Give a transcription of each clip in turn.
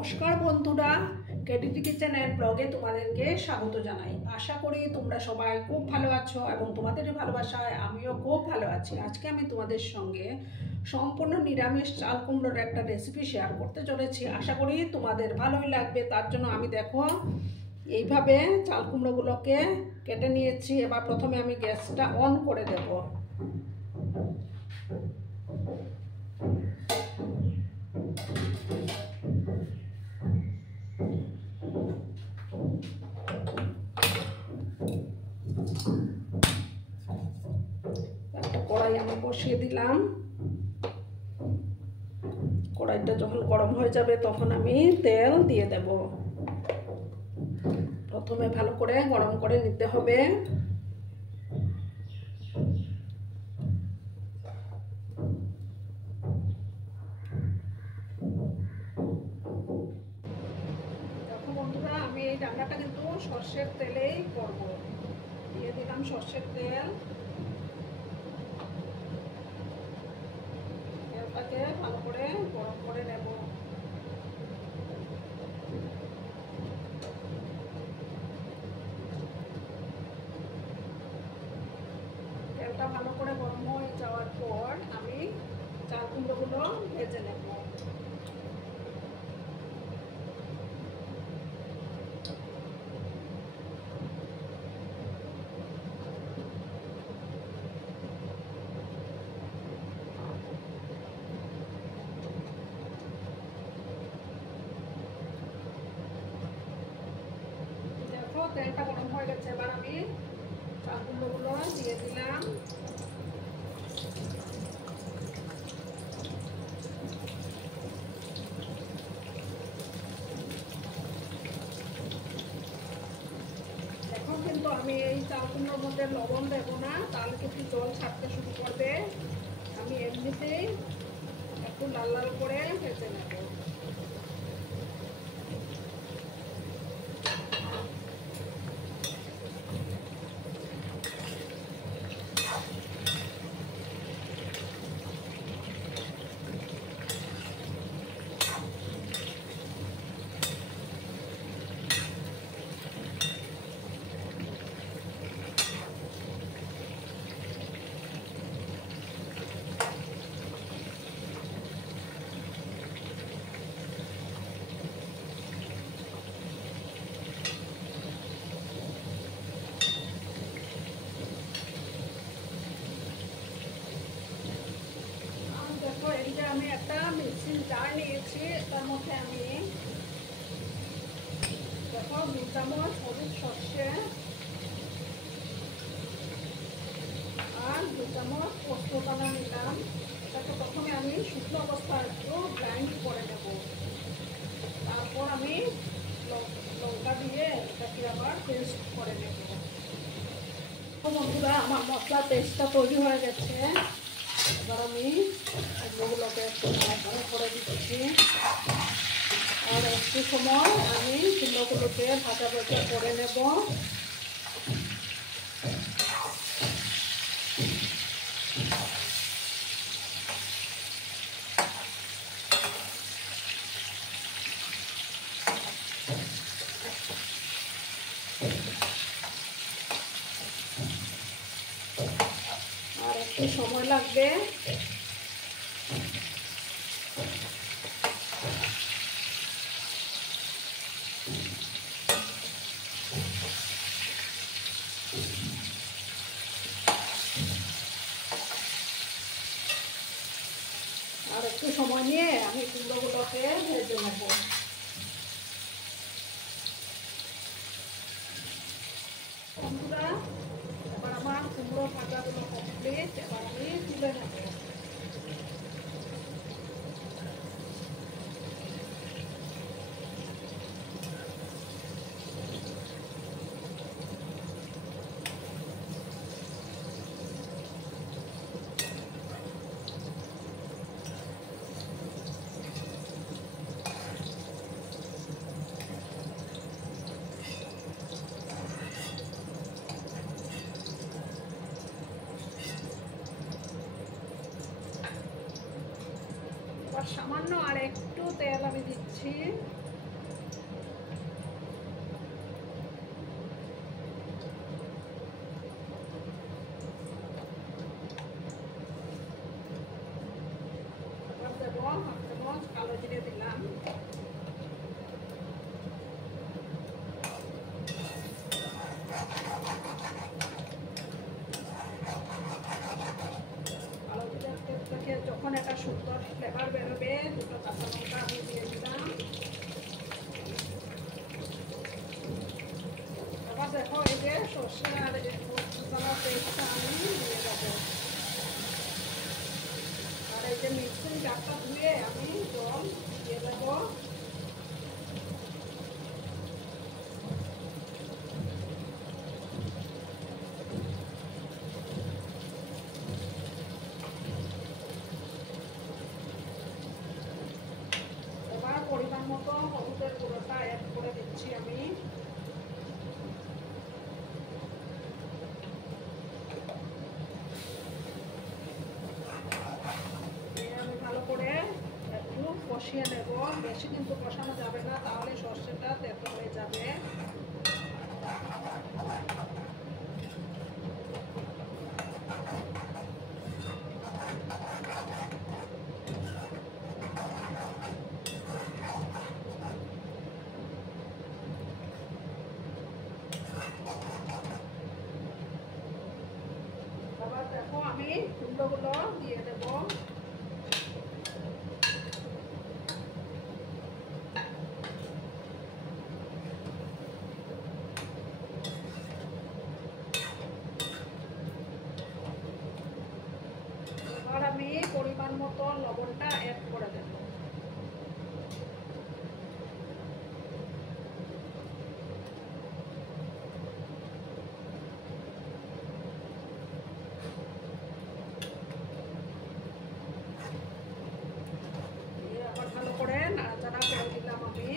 নমস্কার বন্ধুরা, কেডিটি kitchen and ব্লগে তোমাদেরকে স্বাগত জানাই। আশা করি তোমরা সবাই খুব ভালো আছো এবং তোমাদের ভালোবাসায় আমিও খুব ভালো আছি। আজকে আমি তোমাদের সঙ্গে সম্পূর্ণ নিরামিষ চাল কুমড়োর একটা রেসিপি শেয়ার করতে চলেছি। আশা করি তোমাদের ভালোই লাগবে। তার জন্য আমি দেখো এইভাবে চাল কুমড়োগুলোকে কেটে নিয়েছি। এবার প্রথমে আমি গ্যাসটা অন করে দেব। কড়াই আমি বসিয়ে দিলাম। কড়াইটা যখন গরম হয়ে যাবে তখন আমি তেল দিয়ে দেব। প্রথমে ভালো করে গরম করে নিতে হবে। দেখো বন্ধুরা, আমি এই রান্নাটা কিন্তু সর্ষের তেলেই করব। দিয়ে দিলাম সর্ষের তেল। তেলটাকে ভালো করে গরম করে নেব। তেলটা ভালো করে গরম হয়ে যাওয়ার পর আমি চাল কুমড়োগুলো ভেজে নেব। তেলটা গরম হয়ে গেছে, এবার আমি চাল কুমড়োগুলো দিয়ে দিলাম। এখন কিন্তু আমি এই চাল কুমড়োর মধ্যে লবণ দেবো না, তাহলে কিন্তু জল ছাড়তে শুরু করবে। আমি এমনিতেই একটু লাল লাল করে ভেজে নেব। আমি একটা মিক্সির জার নিয়েছি, তার মধ্যে আমি দেখো 2 চামচ হলুদ সর্ষে আর 2 চামচ পোস্ত দানা নিলাম। এটাকে প্রথমে আমি শুকনো অবস্থায় একটু গ্রাইন্ড করে নেব। তারপর আমি লঙ্কা দিয়ে এটাকে আবার পেস্ট করে নেব। বন্ধুরা, আমার মশলা পেস্টটা তৈরি হয়ে গেছে। এবার আমি এগুলোকে একটু ভালো করে দিচ্ছি আর একটু সময় আমি কুমড়োগুলোকে ভাজা ভাজা করে নেব। আর একটু সময় লাগবে। আর একটু সময় নিয়ে আমি কুমড়োগুলোকে ভেজে নেব। বন্ধুরা, এবার আমার কুমড়ো ভাজাগুলো কমপ্লিট। এবার আমি তুলে নেব। সামান্য আর একটু তেল আমি দিচ্ছি। সর্ষে আর মশলা পেস্টটা আমি দিয়ে দেবো। আর এই যে মিক্সিং জারটা ধুয়ে আমি জল দিয়ে দেবো। এবার পরিমাণ মতো হলুদের গুঁড়োটা অ্যাড করে দিচ্ছি আমি। ভালো করে একটু কষিয়ে নেব, বেশি কিন্তু কষানো যাবে না, তাহলে সর্ষেটা তেতো হয়ে যাবে। আবার দেখো আমি কুমড়োগুলো দিয়ে দেবো। এবার আমি পরিমাণ মতো লবণটা অ্যাড করে দেব। আবার ভালো করে নাড়াচাড়া করে দিলাম আমি।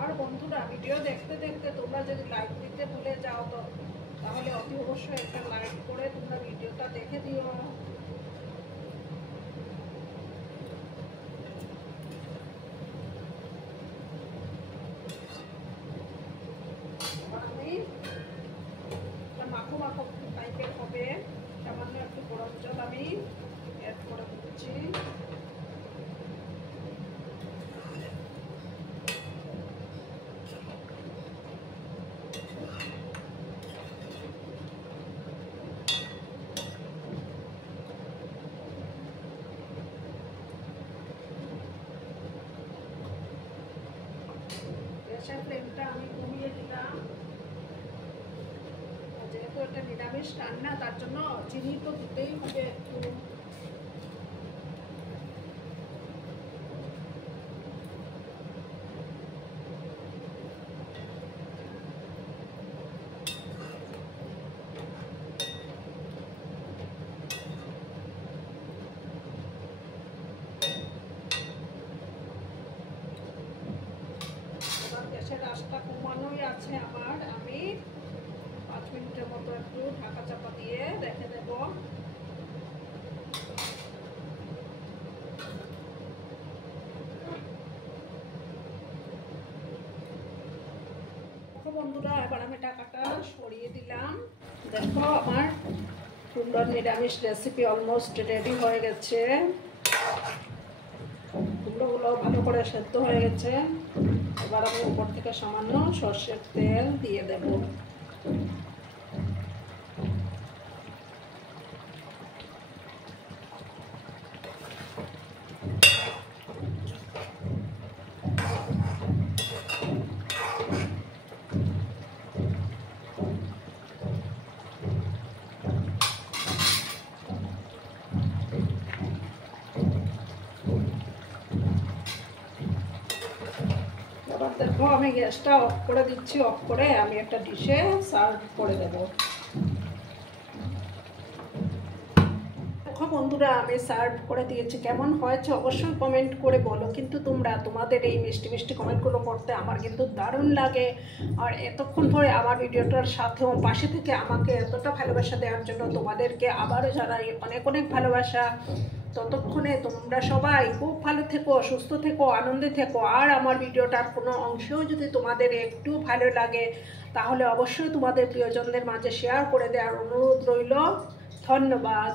আর বন্ধুরা, ভিডিও দেখতে দেখতে তোমরা যদি লাইক দিতে ভুলে যাও তো তাহলে অতি অবশ্যই একটা লাইক করে তোমরা ভিডিওটা দেখে দিও। আমি মাখো মাখো টাইপের হবে, সামান্য একটু গরম জল আমি অ্যাড করে দিচ্ছি। গ্যাসের ফ্লেমটা আমি কমিয়ে দিলাম, যেহেতু এটা নিরামিষ রান্না তার জন্য চিনি তো দিতেই হবে একটু। গ্যাসের আঁচটা কমানোই আছে আমার। আমি 5 মিনিটের মতো একটু ঢাকা চাপা দিয়ে রেখে দেব। বন্ধুরা, এবার আমি ঢাকাটা সরিয়ে দিলাম। দেখো আমার কুমড়োর নিরামিষ রেসিপি অলমোস্ট রেডি হয়ে গেছে। কুমড়োগুলো ভালো করে সেদ্ধ হয়ে গেছে। এবার আমি উপর থেকে সামান্য সর্ষের তেল দিয়ে দেব। দেখো আমি গ্যাসটা অফ করে দিচ্ছি। অফ করে আমি একটা ডিশে সার্ভ করে দেব। দেখো বন্ধুরা, আমি সার্ভ করে দিয়েছি। কেমন হয়েছে অবশ্যই কমেন্ট করে বলো। কিন্তু তোমরা তোমাদের এই মিষ্টি মিষ্টি কমেন্টগুলো পড়তে আমার কিন্তু দারুণ লাগে। আর এতক্ষণ ধরে আমার ভিডিওটার সাথেও পাশে থেকে আমাকে এতটা ভালোবাসা দেওয়ার জন্য তোমাদেরকে আবারও জানাই অনেক অনেক ভালোবাসা। ততক্ষণে তোমরা সবাই খুব ভালো থেকো, সুস্থ থেকো, আনন্দে থেকো। আর আমার ভিডিওটার কোনো অংশেও যদি তোমাদের একটু ভালো লাগে তাহলে অবশ্যই তোমাদের প্রিয়জনদের মাঝে শেয়ার করে দেওয়ার অনুরোধ রইল। ধন্যবাদ।